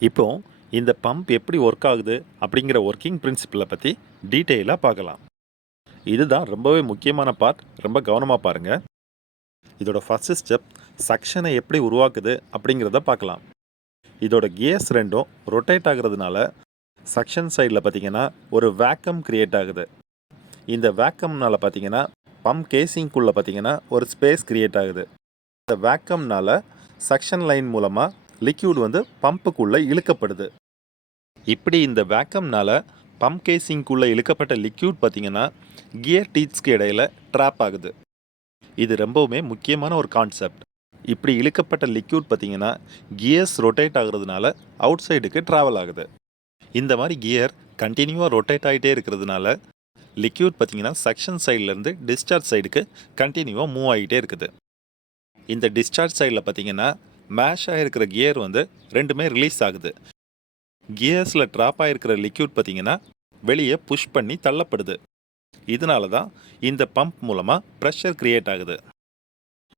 இப்போ இந்த பம்ப் எப்படி ஒர்க் ஆகுது அப்படிங்கிற ஒர்க்கிங் பிரின்சிபலை பற்றி டீட்டெயிலாக பார்க்கலாம். இதுதான் ரொம்பவே முக்கியமான பார்ட். ரொம்ப கவனமாக பாருங்க. இதோட ஃபர்ஸ்ட் ஸ்டெப் சக்ஷனை எப்படி உருவாக்குது அப்படிங்கிறத பார்க்கலாம். இதோட கியர்ஸ் ரெண்டும் ரொட்டேட் ஆகுறதுனால சக்ஷன் சைடில் பார்த்தீங்கன்னா ஒரு வேக்கம் கிரியேட் ஆகுது. இந்த வேக்கம்னால பார்த்தீங்கன்னா பம்ப் கேசிங்குள்ளே பார்த்தீங்கன்னா ஒரு ஸ்பேஸ் கிரியேட் ஆகுது. இந்த வேக்கம்னால சக்ஷன் லைன் மூலமாக லிக்யூட் வந்து பம்புக்குள்ளே இழுக்கப்படுது. இப்படி இந்த வேக்கம்னால பம்ப் கேசிங்குள்ளே இழுக்கப்பட்ட லிக்யூட் பார்த்தீங்கன்னா கியர் டீத்ஸ்க்கு இடையில ட்ராப் ஆகுது. இது ரொம்பவுமே முக்கியமான ஒரு கான்செப்ட். இப்படி இழுக்கப்பட்ட லிக்யூட் பார்த்தீங்கன்னா கியர்ஸ் ரொட்டேட் ஆகுறதுனால அவுட் சைடுக்கு ட்ராவல் ஆகுது. இந்த மாதிரி கியர் கண்டினியூவாக ரொட்டேட் ஆகிட்டே இருக்கிறதுனால லிக்யூட் பார்த்தீங்கன்னா செக்ஷன் சைட்லேருந்து டிஸ்சார்ஜ் சைடுக்கு கண்டினியூவாக மூவ் ஆகிட்டே இருக்குது. இந்த டிஸ்சார்ஜ் சைடில் பார்த்தீங்கன்னா மேஷ் ஆகிருக்கிற கியர் வந்து ரெண்டுமே ரிலீஸ் ஆகுது. கியர்ஸில் ட்ராப் ஆகிருக்கிற லிக்யூட் பார்த்தீங்கன்னா வெளியே புஷ் பண்ணி தள்ளப்படுது. இதனால தான் இந்த பம்ப் மூலமாக ப்ரெஷர் கிரியேட் ஆகுது.